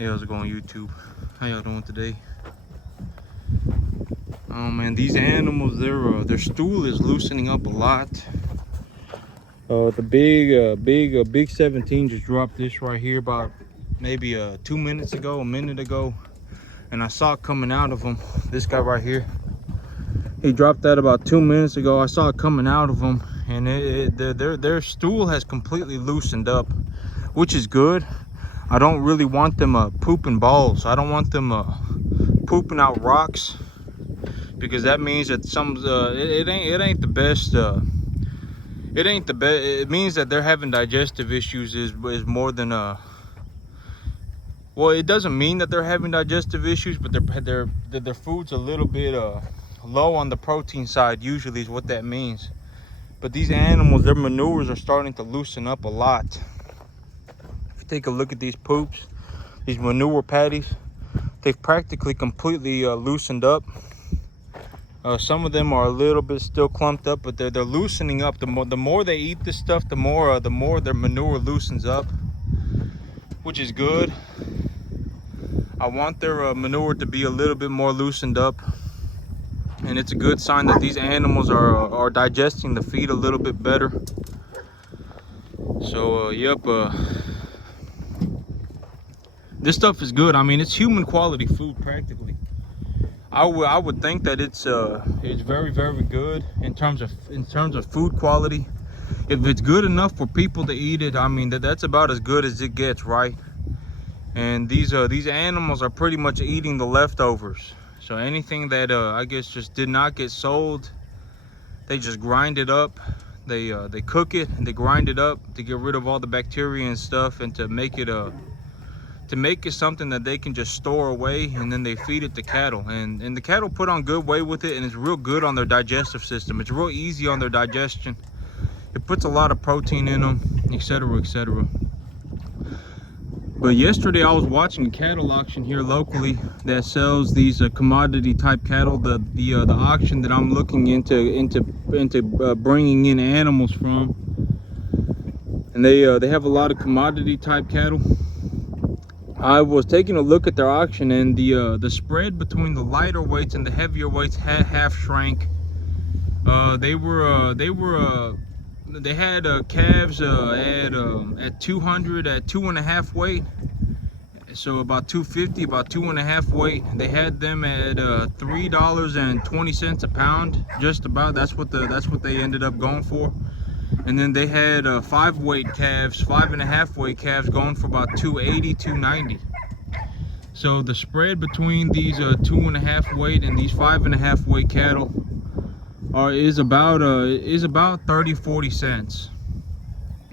Hey, how's it going, YouTube? How y'all doing today? Oh man, these animals, their stool is loosening up a lot. The big 17 just dropped this right here about maybe 2 minutes ago, a minute ago, and I saw it coming out of them. This guy right here, he dropped that about 2 minutes ago. I saw it coming out of them, and their stool has completely loosened up, which is good. I don't really want them pooping balls. I don't want them pooping out rocks, because that means that it ain't the best. It ain't the best. It means that they're having digestive issues is more than well, it doesn't mean that they're having digestive issues, but their food's a little bit low on the protein side. Usually is what that means. But these animals, their manures are starting to loosen up a lot. If you take a look at these poops, these manure patties, they've practically completely loosened up. Some of them are a little bit still clumped up, but they're loosening up. The more they eat this stuff, the more their manure loosens up, which is good. I want their manure to be a little bit more loosened up, and it's a good sign that these animals are digesting the feed a little bit better. So yep, this stuff is good. I mean, it's human quality food practically. I would think that it's very good in terms of food quality. If it's good enough for people to eat it, I mean that's about as good as it gets, right? And these animals are pretty much eating the leftovers. So anything that I guess just did not get sold, they just grind it up. They cook it and they grind it up to get rid of all the bacteria and stuff, and to make it something that they can just store away, and then they feed it to cattle, and the cattle put on good weight with it, and it's real good on their digestive system. It's real easy on their digestion. It puts a lot of protein in them, etc., etc. But yesterday I was watching a cattle auction here locally that sells these commodity type cattle. The auction that I'm looking into bringing in animals from, and they have a lot of commodity type cattle. I was taking a look at their auction, and the spread between the lighter weights and the heavier weights had half shrank. They had calves at 200 at 2.5 weight, so about 250, about 2.5 weight. They had them at $3.20 a pound, just about. That's what they ended up going for. And then they had 5 weight calves, 5.5 weight calves going for about 280, 290. So the spread between these 2.5 weight and these 5.5 weight cattle is about 30-40 cents,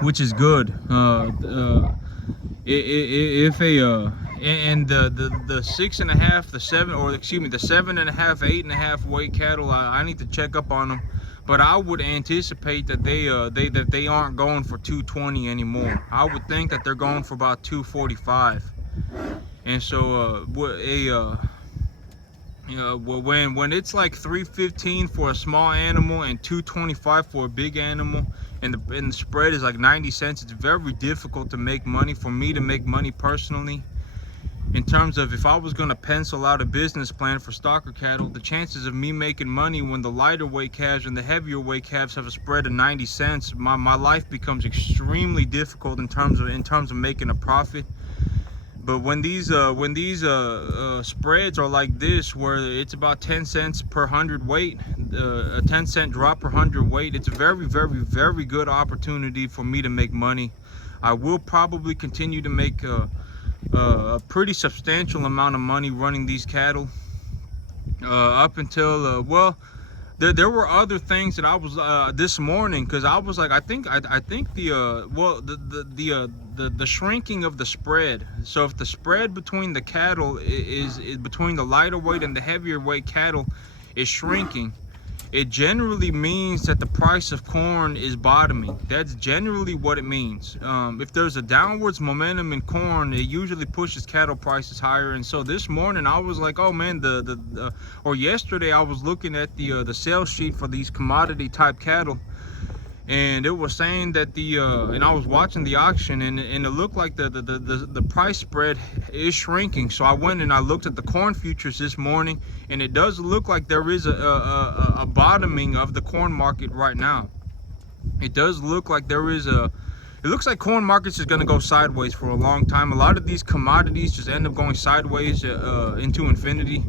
which is good. If the 6.5, the 7, or excuse me, the 7.5, 8.5 weight cattle, I need to check up on them, but I would anticipate that they aren't going for 220 anymore. I would think that they're going for about 245. And so when it's like 315 for a small animal and 225 for a big animal, and the spread is like 90 cents, it's very difficult to make money, for me to make money personally. In terms of, if I was going to pencil out a business plan for stocker cattle, the chances of me making money when the lighter weight calves and the heavier weight calves have a spread of 90 cents, my life becomes extremely difficult in terms of making a profit. But when these spreads are like this, where it's about 10 cents per 100 weight, a 10-cent drop per 100 weight, it's a very good opportunity for me to make money. I will probably continue to make a pretty substantial amount of money running these cattle up until well, there were other things that I was this morning, because I was like, I think the shrinking of the spread. So if the spread between the cattle is between the lighter weight and the heavier weight cattle is shrinking, it generally means that the price of corn is bottoming. That's generally what it means. If there's a downwards momentum in corn, it usually pushes cattle prices higher. And so this morning I was like, oh man, or yesterday I was looking at the sales sheet for these commodity type cattle, and it was saying that and I was watching the auction, and it looked like the price spread is shrinking. So I went and I looked at the corn futures this morning, and it does look like there is a bottoming of the corn market right now. It does look like there is it looks like corn markets is going to go sideways for a long time. A lot of these commodities just end up going sideways into infinity.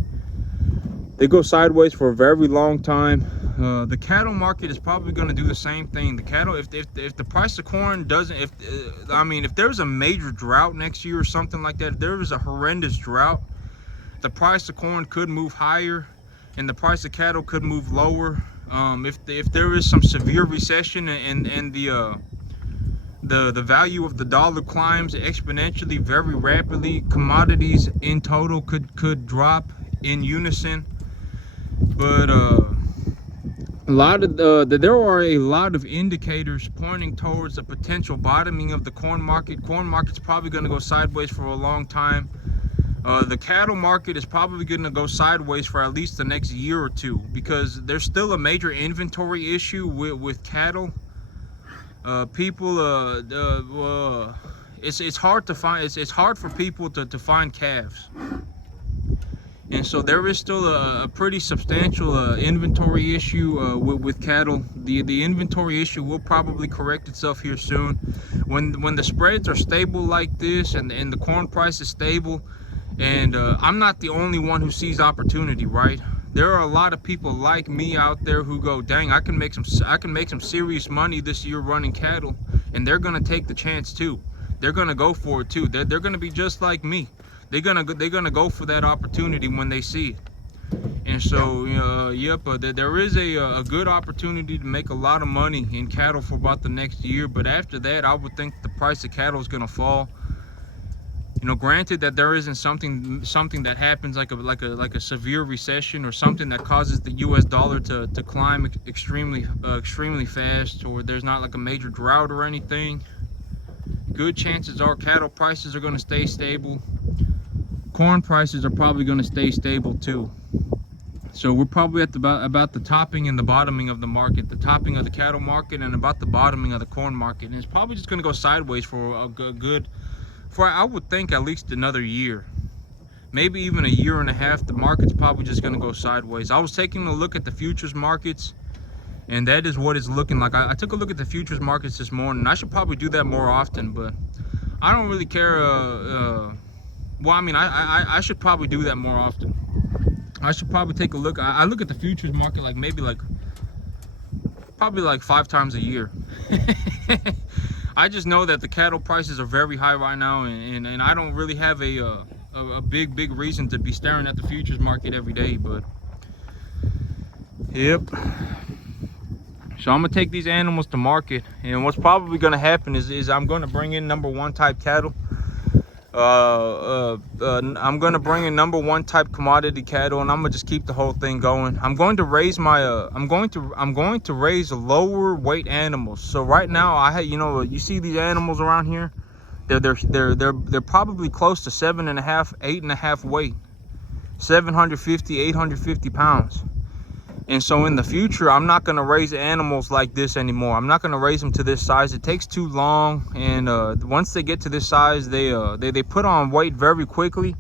They go sideways for a very long time. The cattle market is probably going to do the same thing. The cattle, if the price of corn doesn't, if there's a major drought next year or something like that, if there is a horrendous drought, the price of corn could move higher, and the price of cattle could move lower. If there is some severe recession and the value of the dollar climbs exponentially, very rapidly, commodities in total could drop in unison. But there are a lot of indicators pointing towards a potential bottoming of the corn market. Corn market's probably going to go sideways for a long time. The cattle market is probably going to go sideways for at least the next year or two, because there's still a major inventory issue with cattle. It's hard to find. It's hard for people to find calves. And so there is still a pretty substantial inventory issue with cattle. The inventory issue will probably correct itself here soon. When the spreads are stable like this, and the corn price is stable, and I'm not the only one who sees opportunity, right? There are a lot of people like me out there who go, dang, I can make some serious money this year running cattle, and they're gonna take the chance too. They're gonna go for it too. They're gonna be just like me. They're gonna go for that opportunity when they see it. And so there is a good opportunity to make a lot of money in cattle for about the next year. But after that, I would think the price of cattle is gonna fall. You know, granted that there isn't something that happens like a severe recession, or something that causes the U.S. dollar to climb extremely fast, or there's not like a major drought or anything. Good chances are cattle prices are going to stay stable. Corn prices are probably going to stay stable too. So we're probably at about the topping and the bottoming of the market, the topping of the cattle market and about the bottoming of the corn market. And it's probably just going to go sideways for I would think at least another year, maybe even a year and a half. The market's probably just going to go sideways. I was taking a look at the futures markets, and that is what it's looking like. I took a look at the futures markets this morning. I should probably do that more often, but I don't really care. Well, I mean, I should probably do that more often. I should probably take a look. I look at the futures market probably like 5 times a year. I just know that the cattle prices are very high right now, and I don't really have a big reason to be staring at the futures market every day. But yep. So I'm gonna take these animals to market, and what's probably gonna happen is I'm gonna bring in number 1 type cattle. I'm gonna bring in number 1 type commodity cattle, and I'm gonna just keep the whole thing going. I'm going to raise my I'm going to raise lower weight animals. So right now you see these animals around here, they're probably close to 7.5, 8.5 weight, 750, 850 pounds. And so in the future, I'm not going to raise animals like this anymore. I'm not going to raise them to this size. It takes too long, and once they get to this size, they put on weight very quickly,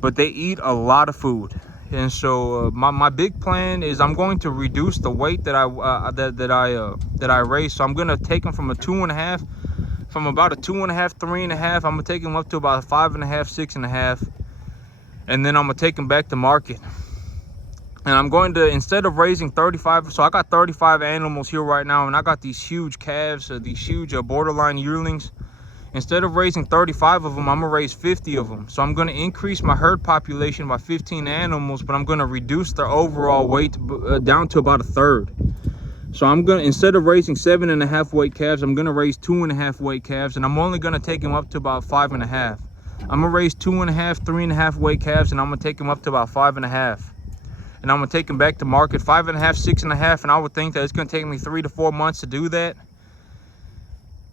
but they eat a lot of food. And so my big plan is I'm going to reduce the weight that I raise. So I'm going to take them from about a 2.5, 3.5. I'm going to take them up to about a 5.5, 6.5, and then I'm going to take them back to market. And I'm going to, instead of raising 35, so I got 35 animals here right now, and I got these huge calves, these huge borderline yearlings. Instead of raising 35 of them, I'm gonna raise 50 of them. So I'm gonna increase my herd population by 15 animals, but I'm gonna reduce their overall weight down to about 1/3. So I'm gonna, instead of raising 7.5 weight calves, I'm gonna raise 2.5 weight calves, and I'm only gonna take them up to about 5.5. I'm gonna raise 2.5, 3.5 weight calves, and I'm gonna take them up to about 5.5. And I'm gonna take them back to market 5.5, 6.5, and I would think that it's gonna take me 3 to 4 months to do that.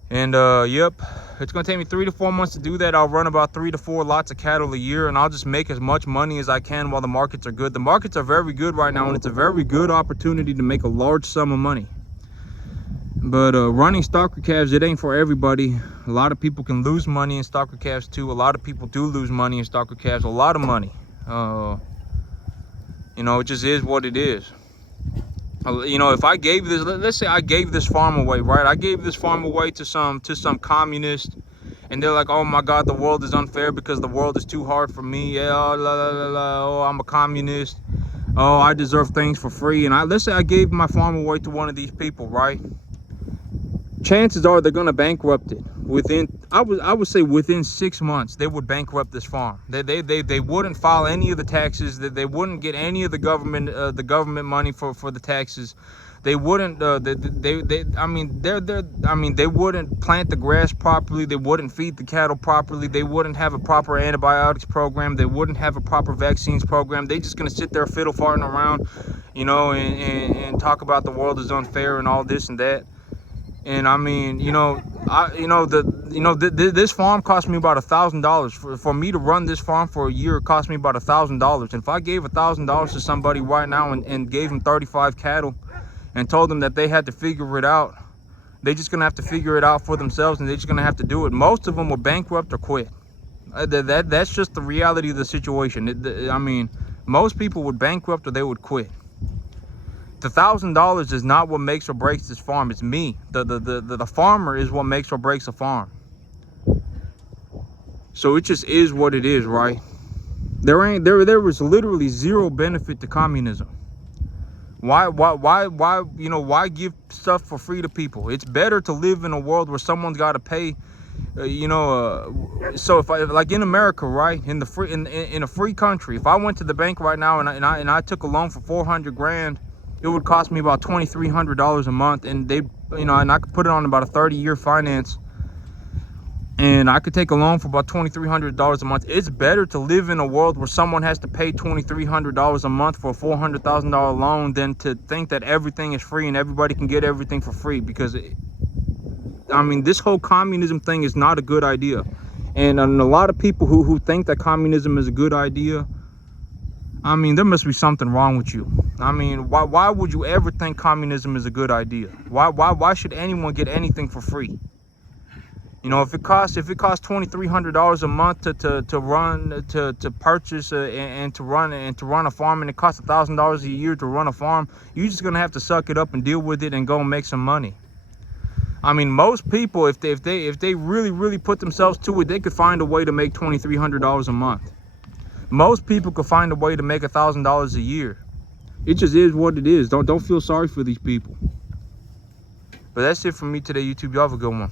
And yep, it's gonna take me 3 to 4 months to do that. I'll run about 3 to 4 lots of cattle a year, and I'll just make as much money as I can while the markets are good. The markets are very good right now, and it's a very good opportunity to make a large sum of money. But running stocker calves, it ain't for everybody. A lot of people can lose money in stocker calves too. A lot of people do lose money in stocker calves, a lot of money. You know, it just is what it is. You know, if I gave this, let's say I gave this farm away, right? I gave this farm away to some communist, and they're like, oh my God, the world is unfair because the world is too hard for me. Yeah, la, la, la, la. Oh, I'm a communist. Oh, I deserve things for free. And let's say I gave my farm away to one of these people, right? Chances are they're gonna bankrupt it within, I would say within 6 months they would bankrupt this farm. They wouldn't file any of the taxes. They wouldn't get any of the government money for the taxes. They wouldn't I mean they wouldn't plant the grass properly. They wouldn't feed the cattle properly. They wouldn't have a proper antibiotics program. They wouldn't have a proper vaccines program. They just gonna sit there fiddle farting around, you know, and talk about the world is unfair and all this and that. And I mean, this farm cost me about $1,000 for me to run this farm for a year. It cost me about $1,000. And if I gave $1,000 to somebody right now and gave them 35 cattle and told them that they had to figure it out, they're just gonna have to figure it out for themselves, and they're just gonna have to do it. Most of them will bankrupt or quit. That's just the reality of the situation. I mean, most people would bankrupt or they would quit. The $1,000 is not what makes or breaks this farm. It's me. The farmer is what makes or breaks a farm. So it just is what it is, right? There was literally zero benefit to communism. Why give stuff for free to people? It's better to live in a world where someone's got to pay. So if I, like in America, right, in a free country, if I went to the bank right now and I took a loan for 400 grand, it would cost me about $2,300 a month, and and I could put it on about a 30-year finance, and I could take a loan for about $2,300 a month. It's better to live in a world where someone has to pay $2,300 a month for a $400,000 loan than to think that everything is free and everybody can get everything for free. Because I mean, this whole communism thing is not a good idea, and a lot of people who think that communism is a good idea, I mean, there must be something wrong with you. I mean, why would you ever think communism is a good idea? Why should anyone get anything for free? You know, if it costs $2,300 a month to purchase and to run a farm, and it costs $1,000 a year to run a farm, you're just gonna have to suck it up and deal with it and go and make some money. I mean, most people, if they really put themselves to it, they could find a way to make $2,300 a month. Most people could find a way to make $1,000 a year. It just is what it is. Don't feel sorry for these people. But that's it for me today, YouTube. Y'all have a good one.